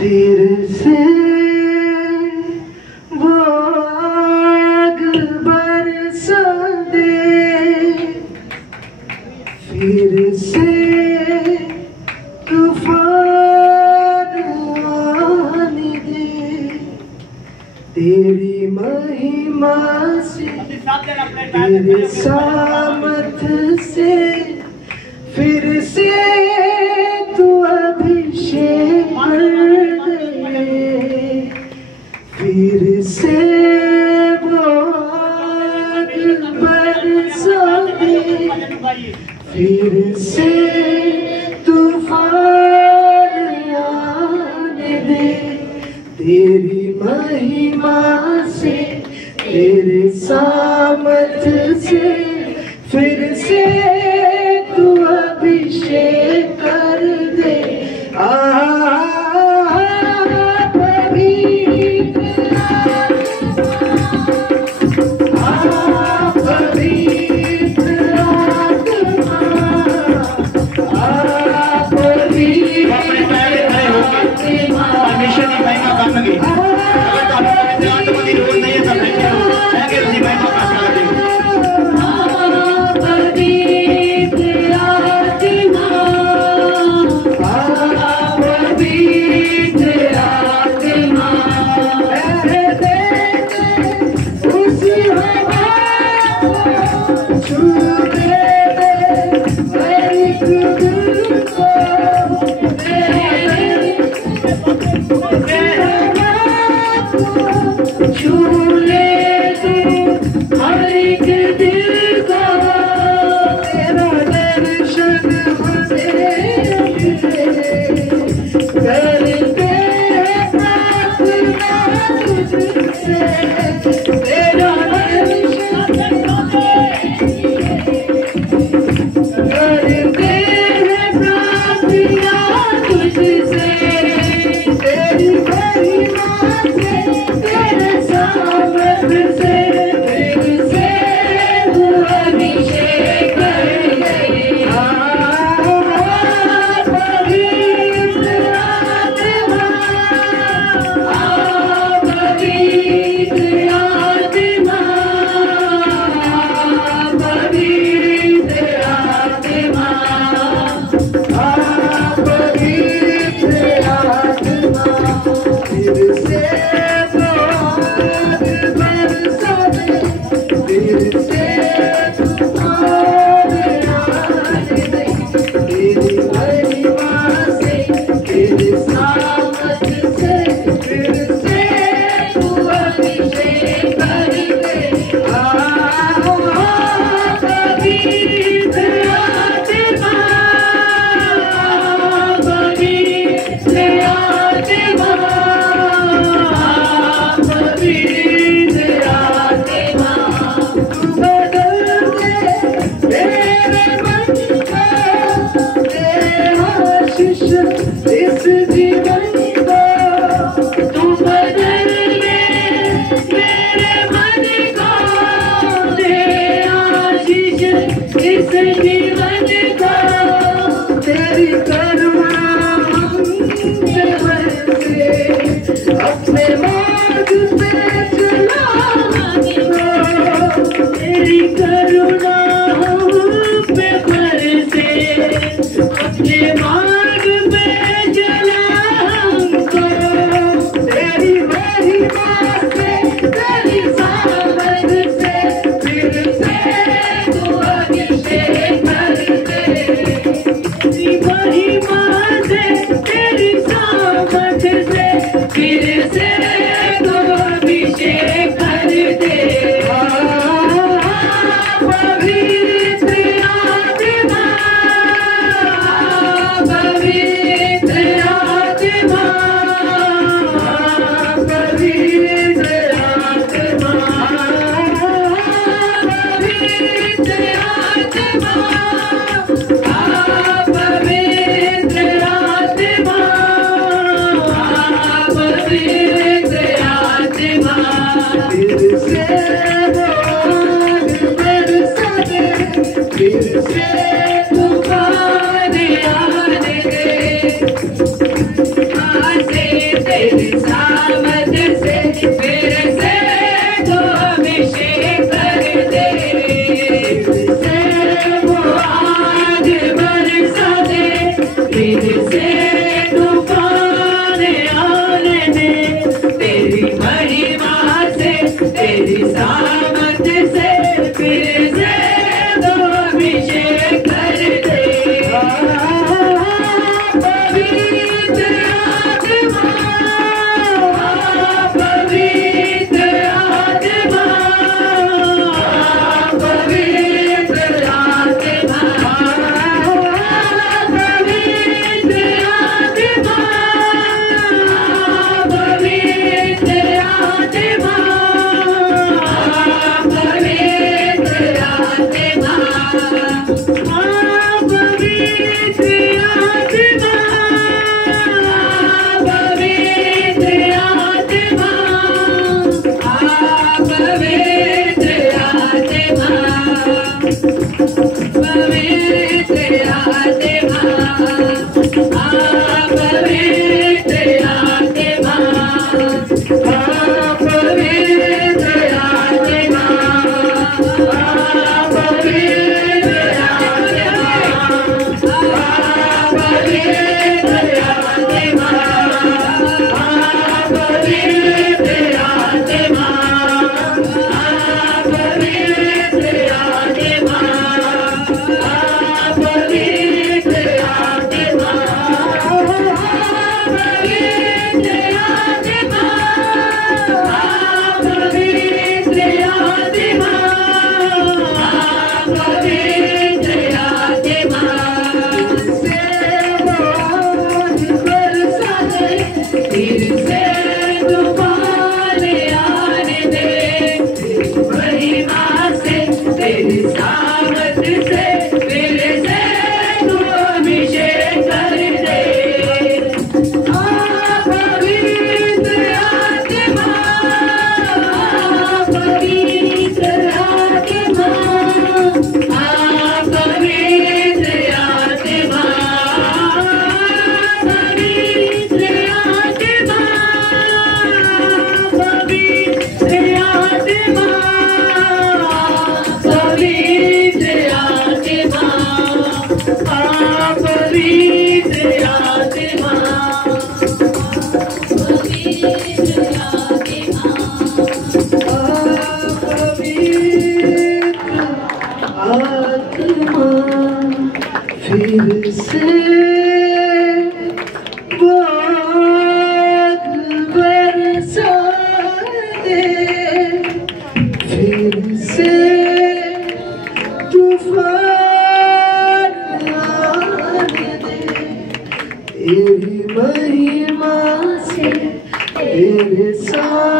फिर से वो आग बरसा दे, फिर से तूफान आने दे, तेरी महिमा से तेरे सामर्थ से फिर से तू अभिषेक कर दे, फिर से वो आग बरसा दे, फिर से तूफान आने दे, तेरी महिमा से तेरे सामर्थ से फिर से तू अभिषेक कर दे। Thank you. फिर से तूफान आने दे, तेरी महिमा से, तेरी सामर्थ से, मेरे से तू अभिषेक कर दे। पवित्र आत्मा, पवित्र आत्मा, पवित्र आत्मा, पवित्र आत्मा, पवित्र आत्मा, पवित्र आत्मा, पवित्र आत्मा, फिर से बादल बरसा दे, फिर से तूफान आने दे, तेरी महिमा से, तेरे साथ